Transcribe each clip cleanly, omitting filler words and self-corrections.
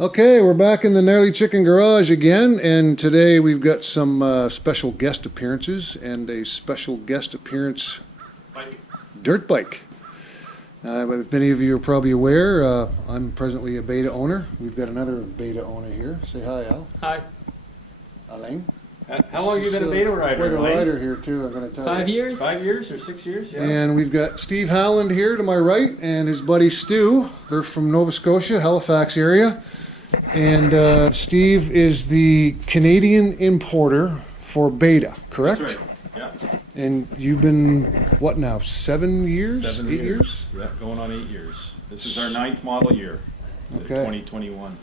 Okay, we're back in the Gnarly Chicken Garage again, and today we've got some special guest appearances and a special guest appearance dirt bike. Many of you are probably aware, I'm presently a beta owner. We've got another beta owner here. Say hi, Al. Hi. Alain. How long have you been a beta rider? Quite a rider here too, I'm going to tell you. 5 years? 5 years or 6 years, yeah. And we've got Steve Howland here to my right, and his buddy Stu. They're from Nova Scotia, Halifax area. And Steve is the Canadian importer for Beta, correct? That's right, yeah. And you've been, what now, 7 years? 7 8 years? Yeah, going on 8 years. This is our 9th model year, Okay. 2021.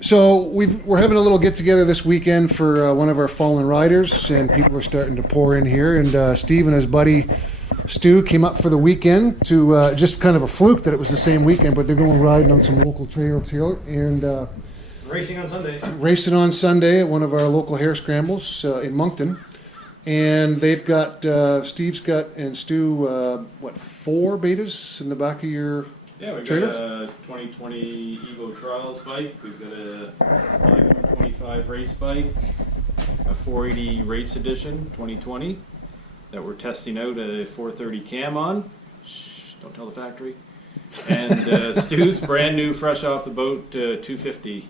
So we're having a little get-together this weekend for one of our fallen riders, and people are starting to pour in here. And Steve and his buddy Stu came up for the weekend to just kind of a fluke that it was the same weekend, but they're going riding on some local trails here and Racing on Sundays. racing on Sunday at one of our local hare scrambles in Moncton. And they've got, Steve's got, and Stu, 4 betas in the back of your Yeah, we've trailer? got a 2020 Evo Trials bike, we've got a 5125 race bike, a 480 Race Edition 2020 that we're testing out a 430 cam on. Shh, don't tell the factory. And Stu's brand new, fresh off the boat, 250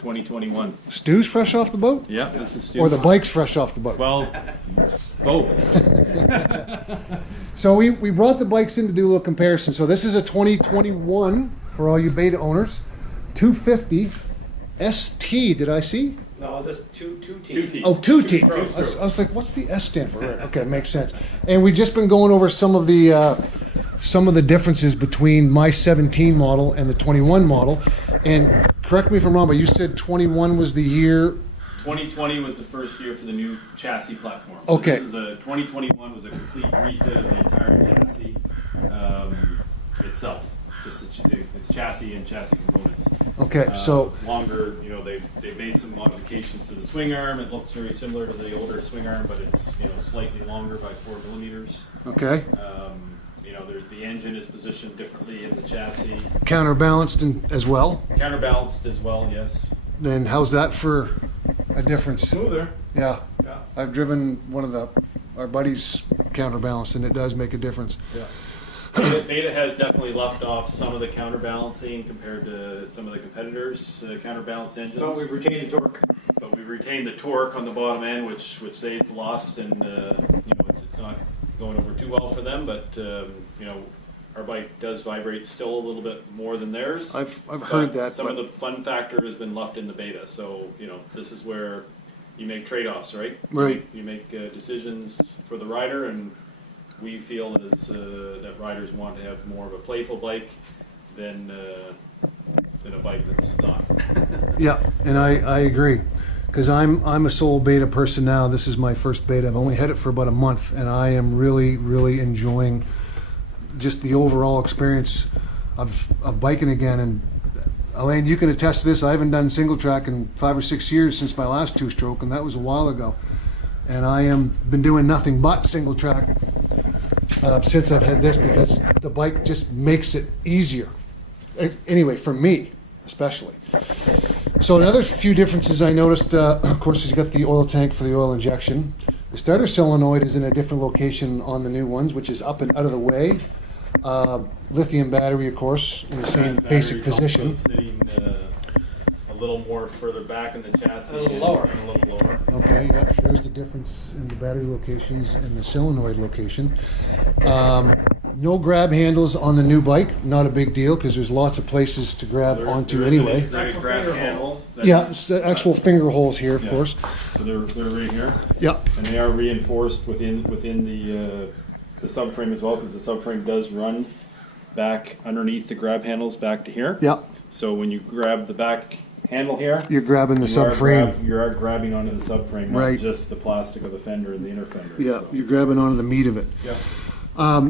2021. Stu's fresh off the boat? Yeah, this is Stu's. Or the bike's fresh off the boat? Well, both. So we brought the bikes in to do a little comparison. So this is a 2021 for all you beta owners, 250 ST. Did I see? No, just two T. 2T. Oh, 2T. Two-stroke. I was like, what's the S stand for? Right. Okay, makes sense. And we've just been going over some of the differences between my 17 model and the 21 model. And correct me if I'm wrong, but you said 21 was the year. 2020 was the first year for the new chassis platform. Okay. This is 2021 was a complete refit of the entire chassis itself, just the chassis and chassis components. Okay, so Longer, they've made some modifications to the swing arm. It looks very similar to the older swing arm, but it's slightly longer by 4 millimeters. okay, The engine is positioned differently in the chassis, counterbalanced as well. counterbalanced as well. Yes. Then how's that for a difference? Smoother. Yeah, Yeah. I've driven one of our buddies counterbalanced, and it does make a difference. Yeah. Beta has definitely left off some of the counterbalancing compared to some of the competitors' counterbalanced engines. But we've retained the torque. But we've retained the torque on the bottom end, which they've lost, and it's not going over too well for them. But our bike does vibrate still a little bit more than theirs. I've heard that. Some of the fun factor has been left in the Beta. So this is where you make trade-offs, right? Right. You make decisions for the rider, and we feel that riders want to have more of a playful bike than a bike that's not. Yeah, and I agree, because I'm a sole beta person now. This is my first beta. I've only had it for about a month, and I am really, really enjoying just the overall experience of biking again. And Alain, you can attest to this. I haven't done single track in 5 or 6 years since my last 2-stroke, and that was a while ago. And I am been doing nothing but single track since I've had this, because the bike just makes it easier. Anyway, for me, especially. So another few differences I noticed, of course, you've got the oil tank for the oil injection. The starter solenoid is in a different location on the new ones, which is up and out of the way. Lithium battery, of course, in the same basic Battery's position. also sitting a little more further back in the chassis. A little lower. And a little lower. Okay, yeah, there's the difference in the battery locations and the solenoid location. No grab handles on the new bike, not a big deal, because there's lots of places to grab onto There is anyway. an integrated grab handle. that Yeah, is- it's the actual finger holes here, of Yeah. course. So they're right here, Yeah, and they are reinforced within the subframe as well, because the subframe does run back underneath the grab handles back to here. yeah, So when you grab the back handle here, you're grabbing the you are subframe. you are grabbing onto the subframe, not Right. just the plastic of the fender and the inner fender. Yeah, so. you're grabbing onto the meat of it. Yeah.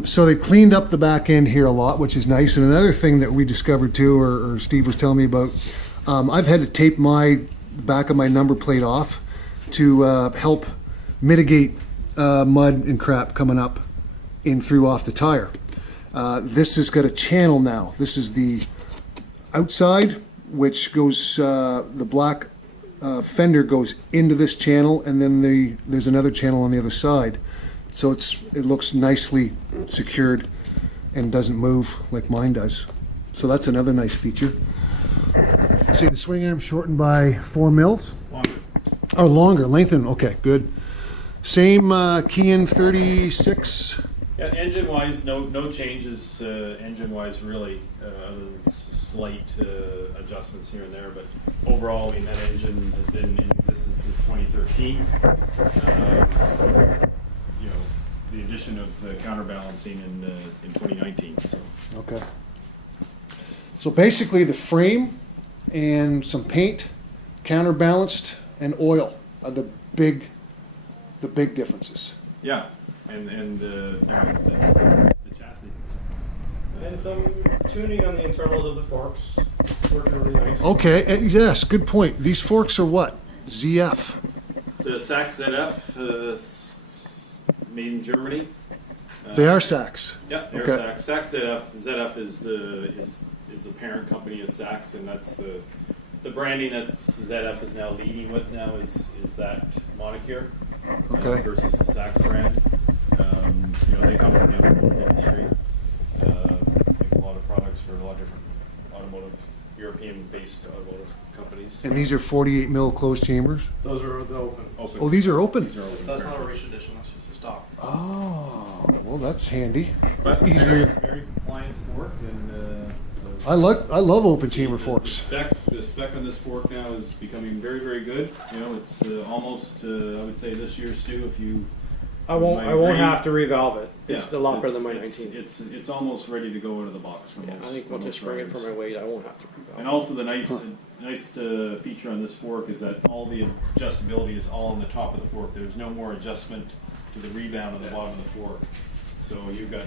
So they cleaned up the back end here a lot, which is nice. And another thing that we discovered too, or Steve was telling me about, I've had to tape my back of my number plate off to help mitigate mud and crap coming up in through off the tire. This has got a channel now. This is the outside which goes, the black fender goes into this channel, and then there's another channel on the other side. So it looks nicely secured and doesn't move like mine does. So that's another nice feature. See, the swing arm shortened by 4 mils. Longer. Oh, longer, lengthened. Okay, good. Same key-in 36. Yeah, engine-wise, no changes, engine-wise really, other than slight adjustments here and there, but overall, I mean, that engine has been in existence since 2013. You know, the addition of the counterbalancing in 2019, so. Okay. So basically, the frame and some paint, counterbalanced, and oil are the big differences. Yeah, and the chassis. And some tuning on the internals of the forks, working really nice. Okay, and yes, good point. These forks are what? ZF. It's a Sachs ZF, made in Germany. They are Sachs. Yeah, they're Okay. Sachs. Sachs ZF. ZF is the parent company of Sachs, and that's the branding that ZF is now leading with now is that moniker Okay. versus the Sachs brand. You know, they come from the automotive industry, make a lot of products for a lot of different automotive, European-based automotive companies. And these are 48 mil closed chambers. Those are the open. Open. Oh, these are open. These are open. That's not a race edition, that's just a stock. Oh, well, that's handy. But Easier. very compliant fork, and I love open chamber forks. The spec on this fork now is becoming very, very good. You know, it's almost, I would say this year, Stu, if you. I won't have to revalve it. It's Yeah, a lot better it's- than my it's- 19. It's almost ready to go out of the box for Yeah, most. I think once I most spring it for riders. my weight, I won't have to revalve And it. also the nice feature on this fork is that all the adjustability is all on the top of the fork. There's no more adjustment to the rebound on the bottom of the fork. So you've got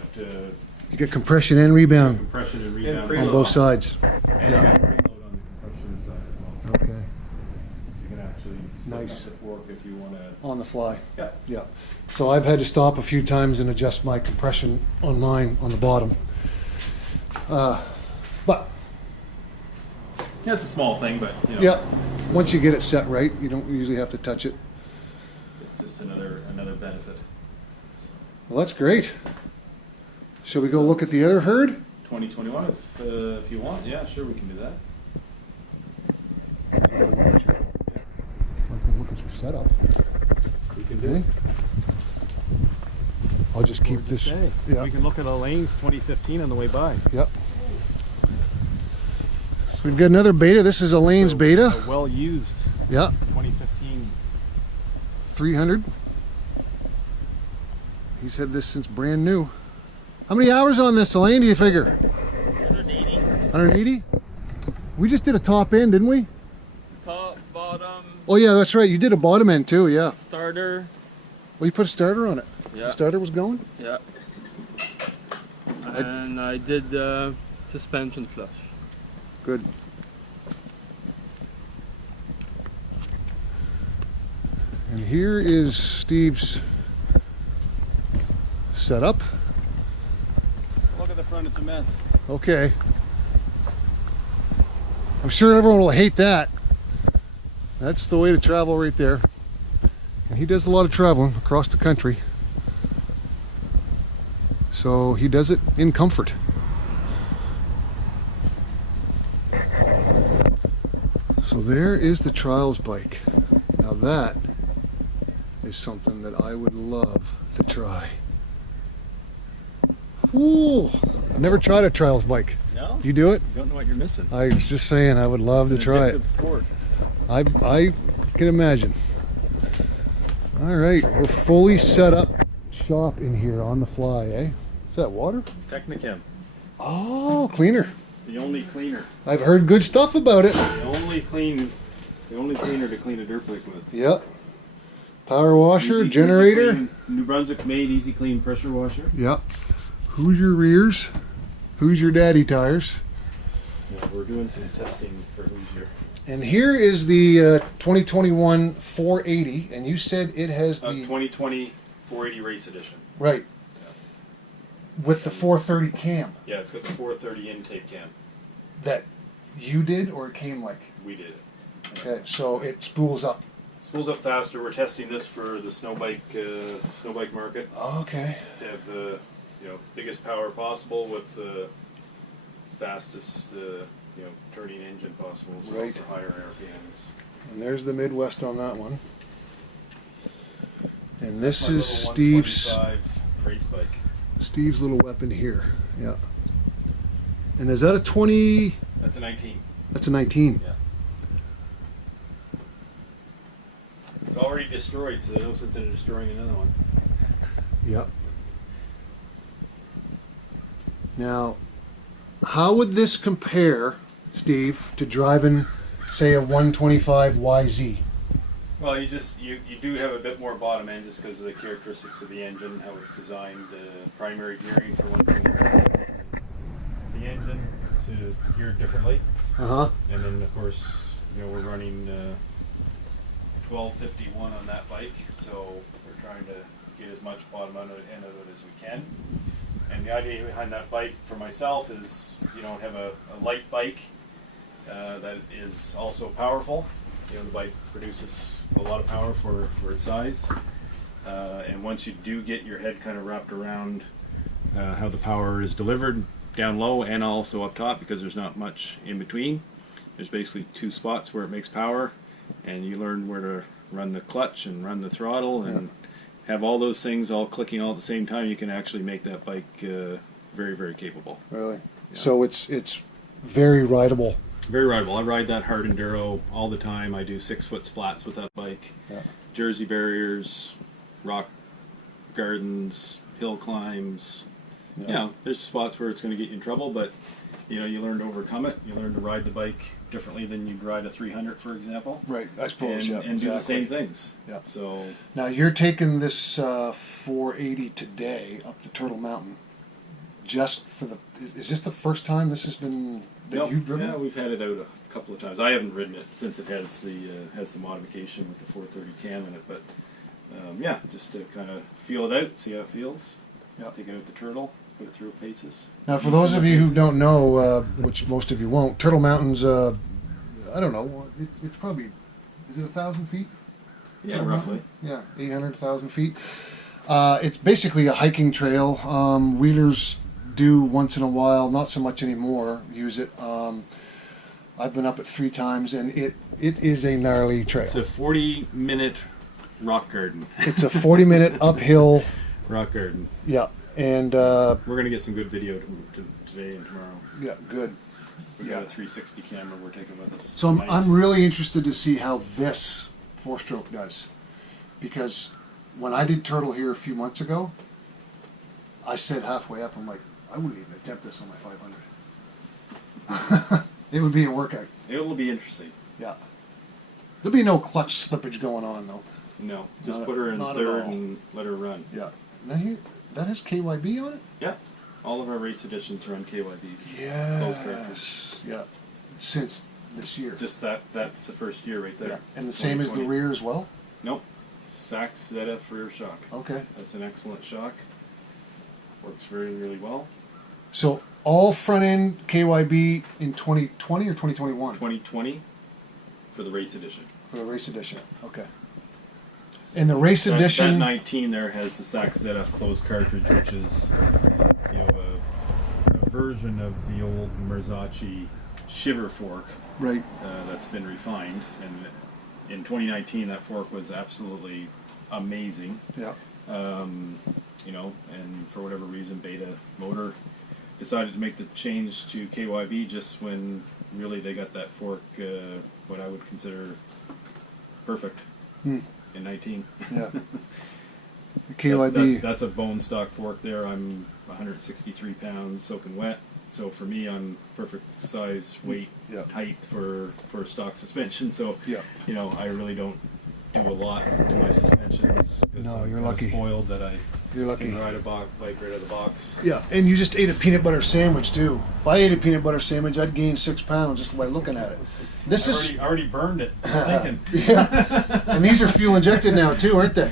You get compression and rebound compression and rebound on both sides. And you Yeah. got preload on the compression side as well. Okay. So you can actually set Nice. up the fork if you want to. On the fly. Yeah. Yeah. So I've had to stop a few times and adjust my compression on mine on the bottom. But Yeah, it's a small thing, but you know, yeah, once you get it set right, you don't usually have to touch it. it's just another benefit. Well, that's great. Shall we go look at the other herd? 2021, if you want, yeah, sure, we can do that. Look at your setup. We can Okay. I'll just keep this. Yeah. We can look at the lanes 2015 on the way by. Yep. So we've got another beta. This is Elaine's beta. A well-used Yeah. 2015. 300. He's had this since brand new. How many hours on this, Elaine, do you figure? 180. 180? We just did a top end, didn't we? Top, bottom, Oh yeah, that's right. You did a bottom end too, yeah. starter. Well, you put a starter on it. Yeah. The starter was going? Yeah. And I did suspension flush. Good. And here is Steve's setup. Look at the front, it's a mess. Okay. I'm sure everyone will hate that. That's the way to travel right there. And he does a lot of traveling across the country. So he does it in comfort. So there is the trials bike. Now that is something that I would love to try. Ooh, I've never tried a trials bike. No? You do it? You don't know what you're missing. I was just saying I would love to try it. Sport. I can imagine. All right, we're fully set up shop in here on the fly, eh? Is that water? Technicam, Oh, cleaner. the only cleaner. I've heard good stuff about it. The only cleaner to clean a dirt bike with. Yep. Power washer, Easy generator. clean, New Brunswick made easy clean pressure washer. Yep. Who's your rears? Who's your daddy tires? Yeah, we're doing some testing for Hoosier. And here is the 2021 480, and you said it has the 2020 480 race edition. right with the 430 cam Yeah, it's got the 430 intake cam. that you did, or it came like? We did. Okay, so it spools up. Spools up faster. We're testing this for the snow bike market Okay. to have the biggest power possible with the fastest turning engine possible, so Right. for higher RPMs. And there's the Midwest on that one. And this My is little Steve's 125 race bike. little weapon here. Yeah. And is that a 20? That's a 19. That's a 19. Yeah. It's already destroyed, so there's no sense in destroying another one. Yep. Now, how would this compare, Steve, to driving, say, a 125 YZ? Well, you do have a bit more bottom end just because of the characteristics of the engine, how it's designed, primary gearing for one thing. The engine is geared differently, Uh-huh. and then of course we're running 1251 on that bike, so we're trying to get as much bottom end of it as we can. And the idea behind that bike for myself is have a light bike that is also powerful. The bike produces a lot of power for its size, and once you do get your head kind of wrapped around how the power is delivered down low and also up top, because there's not much in between. There's basically two spots where it makes power, and you learn where to run the clutch and run the throttle and have all those things all clicking all at the same time. You can actually make that bike very, very capable. Really? Yeah. So it's very rideable. Very rideable. I ride that hard enduro all the time. I do 6-foot splats with that bike. Yeah. Jersey barriers, rock gardens, hill climbs. Yeah. There's spots where it's going to get you in trouble, but you learn to overcome it. You learn to ride the bike differently than you'd ride a 300, for example. Right, I suppose, And do the same things. Yeah. So Now, you're taking this 480 today up the Turtle Mountain just for the... Is this the first time this has been... that you've driven? Yeah, we've had it out a couple of times. I haven't ridden it since it has the modification with the 430 cam in it, but just to kind of feel it out, see how it feels. Yeah. Take it out the Turtle, put it through paces. Now, for those of you who don't know, which most of you won't, Turtle Mountain's, I don't know, it's probably, is it 1,000 feet? Yeah, Turtle roughly. Mountain? Yeah, 800,000 feet. It's basically a hiking trail. Wheelers do once in a while, not so much anymore, use it. I've been up it 3 times, and it is a gnarly trail. It's a 40-minute rock garden. It's a 40-minute uphill. Rock garden. Yeah, and We're going to get some good video today and tomorrow. yeah, good. We've Yeah. got a 360 camera we're taking with us. So I'm really interested to see how this 4-stroke does, because when I did Turtle here a few months ago, I said halfway up, I'm like, I wouldn't even attempt this on my 500. It would be a workout. It will be interesting. Yeah. There'll be no clutch slippage going on though. No, just Not- put her in not at third all. and let her run. Yeah. Now that has KYB on it? Yeah, all of our race editions are on KYBs. Closed cartridge. Yes. Yeah. Since this year. Just that's the first year right there. Yeah. And the same as the 2020. rear as well? Nope. Sachs ZF rear shock. Okay. That's an excellent shock. Works very, really well. So all front end KYB in 2020 or 2021? 2020 for the race edition. For the race edition. Okay. And the race That edition. 19 there has the Sachs ZF closed cartridge, which is a version of the old Mirzachi shiver fork Right. that's been refined. And in 2019, that fork was absolutely amazing. Yeah. And for whatever reason, Beta Motor decided to make the change to KYB just when really they got that fork, what I would consider perfect in 19. Yeah. The KYB. That's a bone stock fork there. I'm 163 pounds soaking wet. So for me, I'm perfect size, weight, Yeah. height for stock suspension. So, Yeah. I really don't do a lot to my suspensions. 'Cause No, I'm you're kinda lucky. spoiled that I You're lucky. can ride a bike right out of the box. Yeah, and you just ate a peanut butter sandwich too. If I ate a peanut butter sandwich, I'd gain 6 pounds just by looking at it. This is I already burned it. Just thinking. yeah, and these are fuel injected now too, aren't they?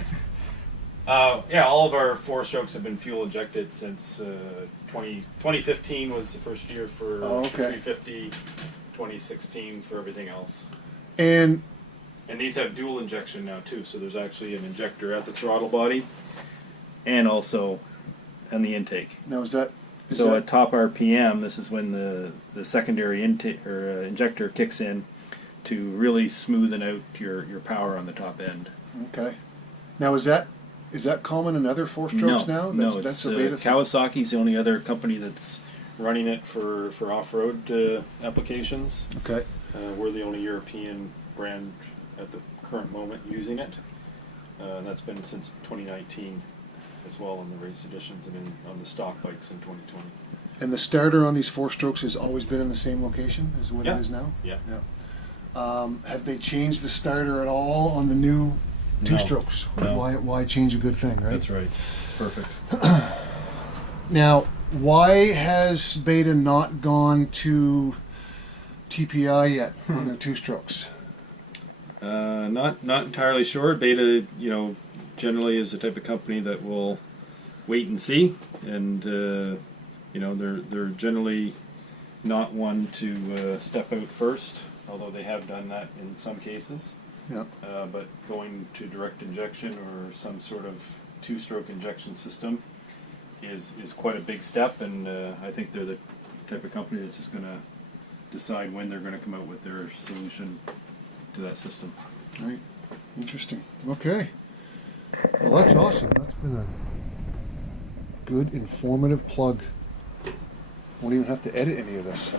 All of our 4-strokes have been fuel injected since 2015 was the first year for Oh, okay. 350. 2016 for everything else. And And these have dual injection now too, so there's actually an injector at the throttle body and also on the intake. now is that At top RPM, this is when the secondary intake or injector kicks in to really smoothen out your power on the top end. okay? Now is that common in other four-strokes now? No, That's it's a beta thing? Kawasaki's the only other company that's running it for off-road applications. Okay. We're the only European brand at the current moment using it. That's been since 2019 as well on the race editions and on the stock bikes in 2020. And the starter on these four-strokes has always been in the same location as what Yeah. it is now? Yeah. Have they changed the starter at all on the new two-strokes? No. Why change a good thing, right? That's right. It's perfect. Now, why has Beta not gone to TPI yet on their two-strokes? Not entirely sure. Beta, generally is the type of company that will wait and see, and they're generally not one to step out first, although they have done that in some cases. Yeah. But going to direct injection or some sort of two-stroke injection system is quite a big step, and I think they're the type of company that's just going to decide when they're going to come out with their solution to that system. Right. Interesting. Okay. Well, that's awesome. That's been a good, informative plug. Won't even have to edit any of this.